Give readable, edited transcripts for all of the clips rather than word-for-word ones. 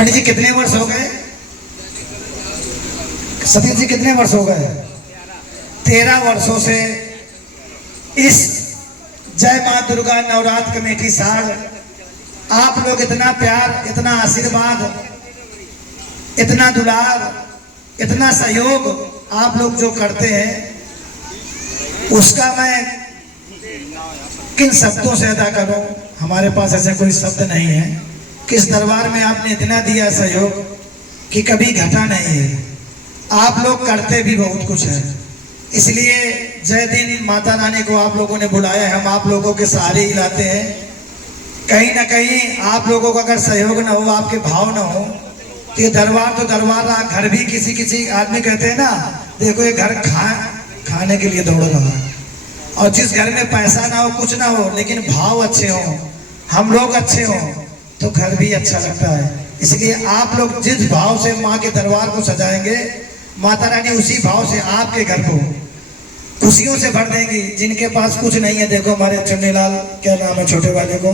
पंडित जी कितने वर्ष हो गए? सतीश जी कितने वर्ष हो गए? 13 वर्षों से इस जय मां दुर्गा नवरात्र कमेटी साल आप लोग इतना प्यार, इतना आशीर्वाद, इतना दुलार, इतना सहयोग आप लोग जो करते हैं उसका मैं किन शब्दों से अदा करूं? हमारे पास ऐसे कोई शब्द नहीं है कि इस दरबार में आपने इतना दिया सहयोग कि कभी घटा नहीं है। आप लोग करते भी बहुत कुछ है, इसलिए जय दिन माता रानी को आप लोगों ने बुलाया है। हम आप लोगों के सहारे ही लाते हैं। कहीं ना कहीं आप लोगों का अगर सहयोग ना हो, आपके भाव ना हो, तो ये दरबार तो दरबार रहा। घर भी किसी किसी आदमी कहते हैं ना, देखो ये घर खाने के लिए दौड़ रहा है। और जिस घर में पैसा ना हो, कुछ ना हो, लेकिन भाव अच्छे हो, हम लोग अच्छे हो, तो घर भी अच्छा लगता है। इसलिए आप लोग जिस भाव से माँ के दरबार को सजाएंगे, माता रानी उसी भाव से आपके घर को खुशियों से भर देंगी। जिनके पास कुछ नहीं है, देखो हमारे चुन्नीलाल, क्या नाम है छोटे वाले को?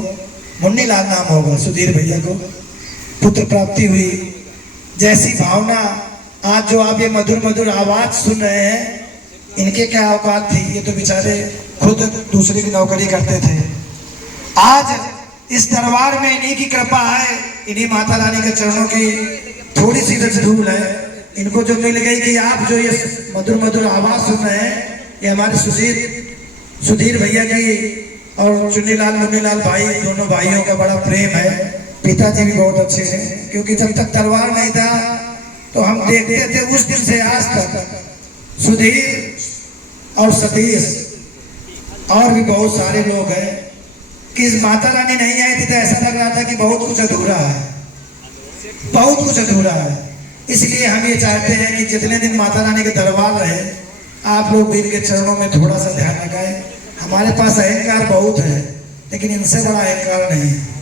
मुन्नीलाल नाम होगा, सुधीर भैया को पुत्र प्राप्ति हुई। जैसी भावना आज जो आप ये मधुर मधुर आवाज सुन रहे हैं, इनके क्या औकात थी? ये तो बेचारे खुद दूसरे की नौकरी करते थे। आज इस दरबार में इन्हीं की कृपा है, इन्हीं माता रानी के चरणों की थोड़ी सी धूल है। इनको जो मिल गई कि आप जो ये मधुर मधुर आवाज सुन रहे हैं, ये हमारे सुधीर भैया की और चुन्नीलाल मुन्नीलाल भाई, दोनों भाइयों का बड़ा प्रेम है। पिताजी भी बहुत अच्छे हैं, क्योंकि जब तक दरबार नहीं था तो हम देखते थे उस दिन से आज तक सुधीर और सतीश और भी बहुत सारे लोग हैं कि माता रानी नहीं आई थी तो ऐसा लग रहा था कि बहुत कुछ अधूरा है, बहुत कुछ अधूरा है। इसलिए हम ये चाहते हैं कि जितने दिन माता रानी के दरबार रहे, आप लोग भी इनके चरणों में थोड़ा सा ध्यान लगाएं। हमारे पास अहंकार बहुत है, लेकिन इनसे बड़ा अहंकार नहीं है।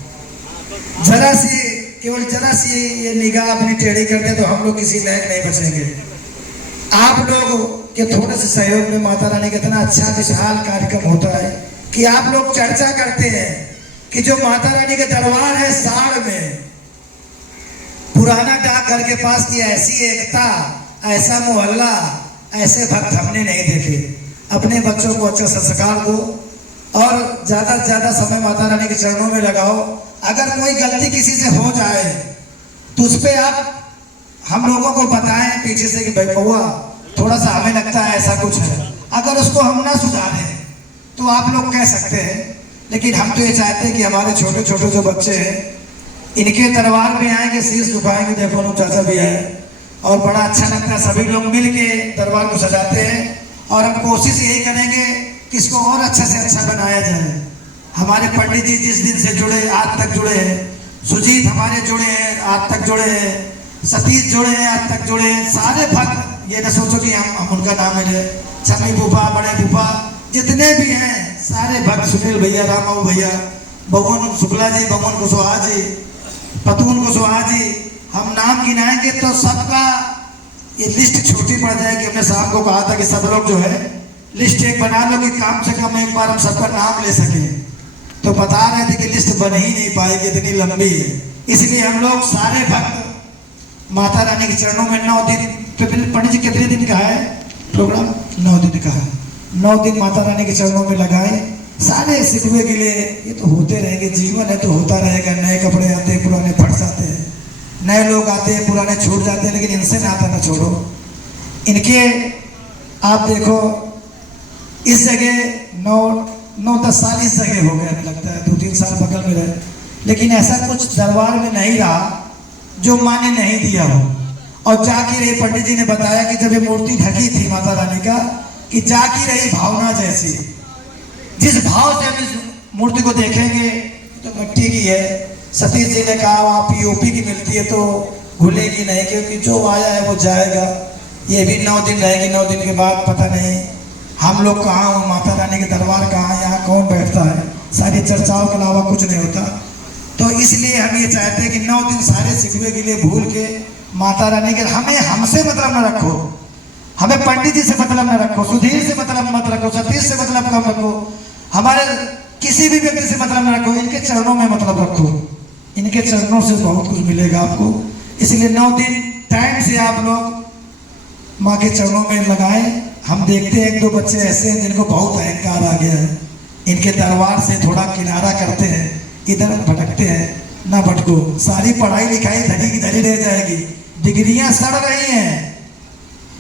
जरा सी, केवल जरा सी ये निगाह अपनी टेढ़ी कर दे तो हम लोग किसी लायक नहीं बचेंगे। आप लोग के थोड़े से सहयोग में माता रानी का इतना अच्छा विशाल कार्यक्रम होता है कि आप लोग चर्चा करते हैं कि जो माता रानी के दरबार है साड़ में, पुराना डाकघर के पास की ऐसी एकता, ऐसा मोहल्ला, ऐसे भक्त हमने नहीं देखे। अपने बच्चों को अच्छा संस्कार दो और ज्यादा से ज्यादा समय माता रानी के चरणों में लगाओ। अगर कोई गलती किसी से हो जाए तो उस पर आप हम लोगों को बताएं पीछे से कि भाई बउआ थोड़ा सा हमें लगता है ऐसा कुछ है। अगर उसको हम ना सुधारें तो आप लोग कह सकते हैं, लेकिन हम तो ये चाहते हैं कि हमारे छोटे छोटे जो बच्चे हैं इनके दरबार में आएंगे, शीश झुकाएंगे। देखो लोग चाचा भी है और बड़ा अच्छा लगता है। सभी लोग मिल के दरबार को सजाते हैं और हम कोशिश यही करेंगे कि इसको और अच्छा से अच्छा बनाया जाए। हमारे पंडित जी जिस दिन से जुड़े आज तक जुड़े हैं, सुजीत हमारे जुड़े हैं आज तक जुड़े हैं, सतीश जुड़े हैं आज तक जुड़े हैं। सारे भक्त ये न सोचो कि हम उनका नाम ले, छमी फूफा, बड़े फूफा, जितने भी हैं सारे भक्त, सुनील भैया, रामाऊ भैया, बबन शुक्ला जी, बबन कुशवाहा जी, पतून कुशवाहा जी, हम नाम गिनाएंगे तो सबका ये लिस्ट छोटी पड़ जाएगी। हमने शाम को कहा था कि सब लोग जो है लिस्ट एक बना लो कि कम से कम एक बार हम सबका नाम ले सकें, तो बता रहे थे कि लिस्ट बन ही नहीं पाएगी, इतनी लंबी है। इसलिए हम लोग सारे भक्त माता रानी के चरणों में 9 दिन, तो पंडित जी कितने दिन का है प्रोग्राम? 9 दिन का है। 9 दिन माता रानी के चरणों में लगाए। सारे सिखवे के लिए ये तो होते रहेंगे, जीवन है तो होता रहेगा। नए कपड़े आते हैं, पुराने फट जाते हैं, नए लोग आते हैं, पुराने छूट जाते हैं, लेकिन इनसे नाता ना छोड़ो। इनके आप देखो इस जगह 9-10 साल इस जगह हो गए, हमें लगता है 2-3 साल बगल में रहे, लेकिन ऐसा कुछ दरबार में नहीं रहा जो माँ ने नहीं दिया हो। और जाकी रही, पंडित जी ने बताया कि जब ये मूर्ति ढकी थी माता रानी का, कि जाकी रही भावना जैसी। जिस भाव से हम इस मूर्ति को देखेंगे तो मिट्टी की है। सतीश जी ने कहा वहाँ पीओपी की मिलती है तो घुलेगी नहीं, क्योंकि जो आया है वो जाएगा। ये भी 9 दिन रहेगी। 9 दिन के बाद पता नहीं हम लोग कहाँ हो, माता रानी के दरबार कहाँ, यहाँ कौन बैठता है, सारी चर्चाओं के अलावा कुछ नहीं होता। तो इसलिए हम ये चाहते हैं कि 9 दिन सारे सिखवे के लिए भूल के माता रानी के, हमें हमसे मतलब न रखो, हमें पंडित जी से मतलब न रखो, सुधीर से मतलब मत रखो, सतीश से मतलब कम रखो, हमारे किसी भी व्यक्ति से मतलब न रखो, इनके चरणों में मतलब रखो। इनके चरणों से बहुत कुछ मिलेगा आपको। इसलिए 9 दिन टाइम से आप लोग माँ के चरणों में लगाएं। हम देखते हैं 1-2 बच्चे ऐसे हैं जिनको बहुत अहंकार आ गया है, इनके दरबार से थोड़ा किनारा करते हैं, इधर भटकते हैं। ना भटको, सारी पढ़ाई लिखाई धरी की धरी रह जाएगी। डिग्रियां सड़ रही हैं,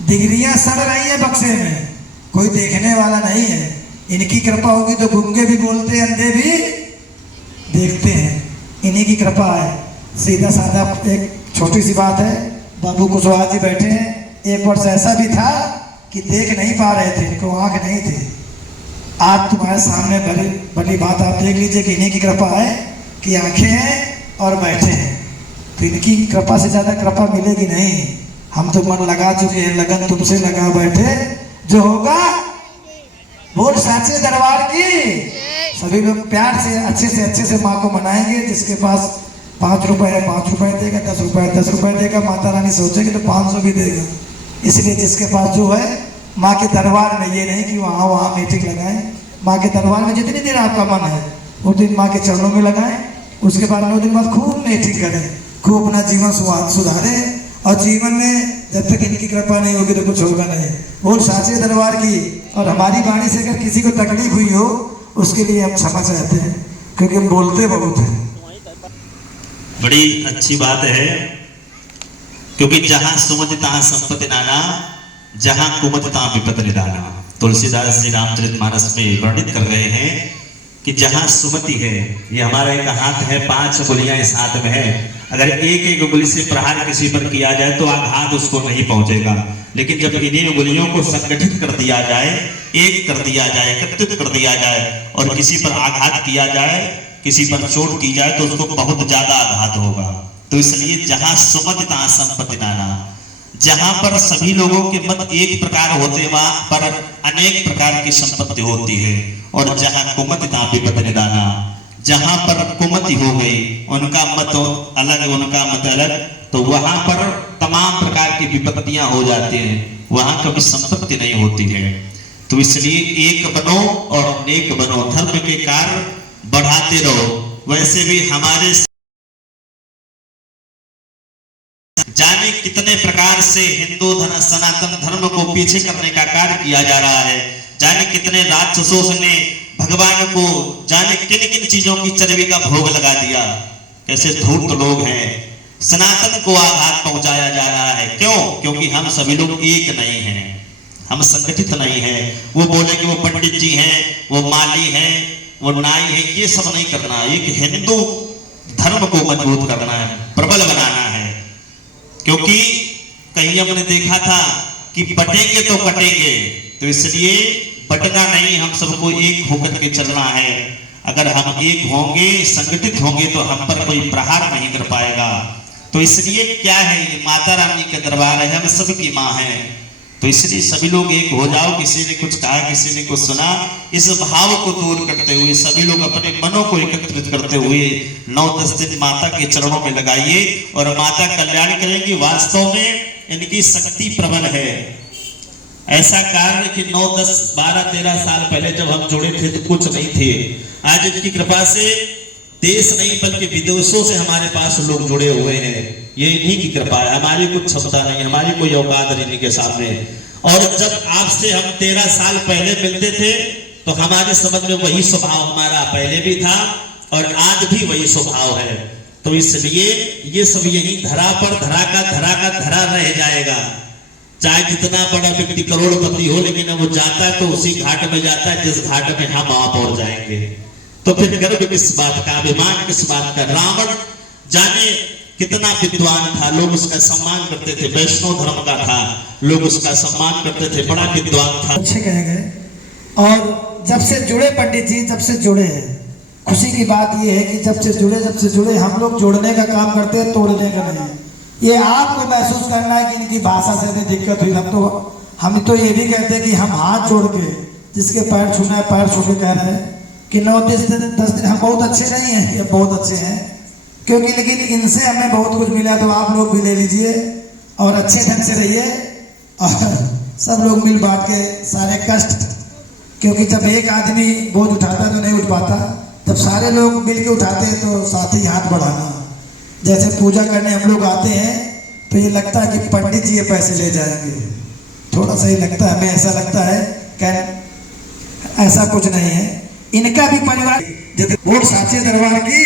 डिग्रियां सड़ रही हैं बक्से में, कोई देखने वाला नहीं है। इनकी कृपा होगी तो गूंगे भी बोलते हैं, अंधे भी देखते हैं, इन्हीं की कृपा है। सीधा साधा एक छोटी सी बात है, बाबू कुशवाहा जी बैठे हैं, एक वर्ष ऐसा भी था कि देख नहीं पा रहे थे, इनको आंख नहीं थे। आज तुम्हारे सामने बड़ी बात आप देख लीजिए कि इन्हीं की कृपा है कि आंखें हैं और बैठे हैं। तो इनकी कृपा से ज़्यादा कृपा मिलेगी नहीं। हम तो मन लगा चुके हैं, लगन तुमसे लगा बैठे, जो होगा बोल साचे दरबार की। सभी लोग प्यार से अच्छे से माँ को मनाएंगे। जिसके पास 5 रुपए है 5 रुपए देगा, 10 रुपए है 10 रुपए देगा। माता रानी सोचेगी तो 500 भी देगा। इसलिए जिसके पास जो है माँ के दरबार में, ये नहीं कि वहाँ मीटिंग लगाएं, माँ के दरबार में जितनी देर आपका मन है उस दिन माँ के चरणों में लगाएं। उसके बाद 9 दिन बाद खूब मीटिंग करें, खूब अपना जीवन सुधारें। और जीवन में जब तक इनकी कृपा नहीं होगी तो कुछ होगा नहीं। बोल साचे दरबार की। और हमारी वाणी से अगर किसी को तकलीफ हुई हो उसके लिए हम क्षमा चाहते हैं, क्योंकि हम बोलते बहुत हैं। बड़ी अच्छी बात है, क्योंकि जहां सुमति तहां संपत्ति नाना, जहां कुमति तहां विपत्ति निदाना। तुलसीदास जी रामचरितमानस में वर्णित कर रहे हैं कि जहां सुमति है, ये हमारा एक हाथ है, 5 उंगलियां इस हाथ में है। अगर एक उंगली से प्रहार किसी पर किया जाए तो आघात उसको नहीं पहुंचेगा, लेकिन जब इन्हीं उंगलियों को संगठित कर दिया जाए, एक कर दिया जाए, एकत्रित कर दिया जाए और किसी पर आघात किया जाए, किसी पर चोट की जाए तो उसको बहुत ज्यादा आघात होगा। तो इसलिए जहां सुमति तहां संपत्ति नाना, जहां पर सभी लोगों के मत एक प्रकार होते वहां पर अनेक प्रकार की संपत्ति होती है। और जहां कुमति तहां विपत्ति निदाना, जहां पर कुमति हो गई, उनका मत अलग, उनका मत अलग, तो वहां पर तमाम प्रकार की विपत्तियां हो जाती हैं, वहां कभी संपत्ति नहीं होती है। तो इसलिए एक बनो और नेक बनो, धर्म के कार्य बढ़ाते रहो। वैसे भी हमारे जाने कितने प्रकार से हिंदू धर्म सनातन धर्म को पीछे करने का कार्य किया जा रहा है। जाने कितने राक्षसों ने भगवान को जाने किन किन चीजों की चर्बी का भोग लगा दिया। कैसे धूर्त लोग हैं, सनातन को आघात पहुंचाया जा रहा है। क्यों? क्योंकि हम सभी लोग एक नहीं हैं, हम संगठित नहीं हैं। वो बोले कि वो पंडित जी हैं, वो माली हैं, वो नाई है, ये सब नहीं करना। एक हिंदू धर्म को मजबूत करना है, प्रबल बनाना है। क्योंकि कहीं हमने देखा था कि बटेंगे तो कटेंगे, तो इसलिए बटना नहीं, हम सबको एक होकर के चलना है। अगर हम एक होंगे, संगठित होंगे, तो हम पर कोई प्रहार नहीं कर पाएगा। तो इसलिए क्या है, ये माता रानी का दरबार है, हम सबकी माँ है। तो इसलिए सभी लोग एक हो जाओ। किसी ने कुछ कहा, किसी ने कुछ सुना, इस भाव को दूर करते हुए सभी लोग अपने मनों को एकत्रित करते हुए 9-10 दिन माता के चरणों में लगाइए और माता कल्याण करेंगी। वास्तव में इनकी शक्ति प्रबल है। ऐसा कार्य कि 9, 10, 12, 13 साल पहले जब हम जुड़े थे तो कुछ नहीं थे। आज इनकी कृपा से देश नहीं बल्कि विदेशों से हमारे पास लोग जुड़े हुए हैं। ये इन्हीं की कृपा है, हमारी कुछ क्षमता नहीं, हमारी कोई औकात नहीं इनके सामने। और जब आपसे हम 13 साल पहले मिलते थे तो हमारे समझ में वही स्वभाव हमारा पहले भी था और आज भी वही स्वभाव है। तो इसलिए ये सब यही धरा पर धरा रह जाएगा। चाहे कितना बड़ा व्यक्ति करोड़पति हो, लेकिन वो जाता है तो उसी घाट में जाता है जिस घाट में हम आप और जाएंगे। तो फिर गर्व किस बात का, अभिमान किस बात का। रावण जाने कितना विद्वान था, लोग उसका सम्मान करते थे। वैष्णव धर्म का था, लोग उसका सम्मान करते थे, बड़ा विद्वान था। अच्छे कहे गए। और जब से जुड़े पंडित जी, जब से जुड़े हैं, खुशी की बात यह है कि जब से जुड़े हम लोग जोड़ने का काम करते हैं, तोड़ने का नहीं। ये आपको महसूस करना है कि इनकी भाषा से नहीं दिक्कत हुई। हम तो ये भी कहते हैं कि हम हाथ जोड़ के जिसके पैर छूना है पैर छू के कह रहे हैं कि 9-10 दिन हम बहुत अच्छे नहीं हैं, ये बहुत अच्छे हैं। क्योंकि लेकिन इनसे हमें बहुत कुछ मिला, तो आप लोग भी ले लीजिए और अच्छे ढंग से रहिए और सब लोग मिल बांट के सारे कष्ट। क्योंकि जब एक आदमी बोझ उठाता तो नहीं उठ पाता, जब सारे लोग मिल के उठाते हैं तो साथ ही हाथ बढ़ाना। जैसे पूजा करने हम लोग आते हैं तो ये लगता है कि पंडित जी ये पैसे ले जाएंगे, थोड़ा सा ही लगता है, हमें ऐसा लगता है कि ऐसा कुछ नहीं है। इनका भी परिवार, जब वोट साचे दरबार की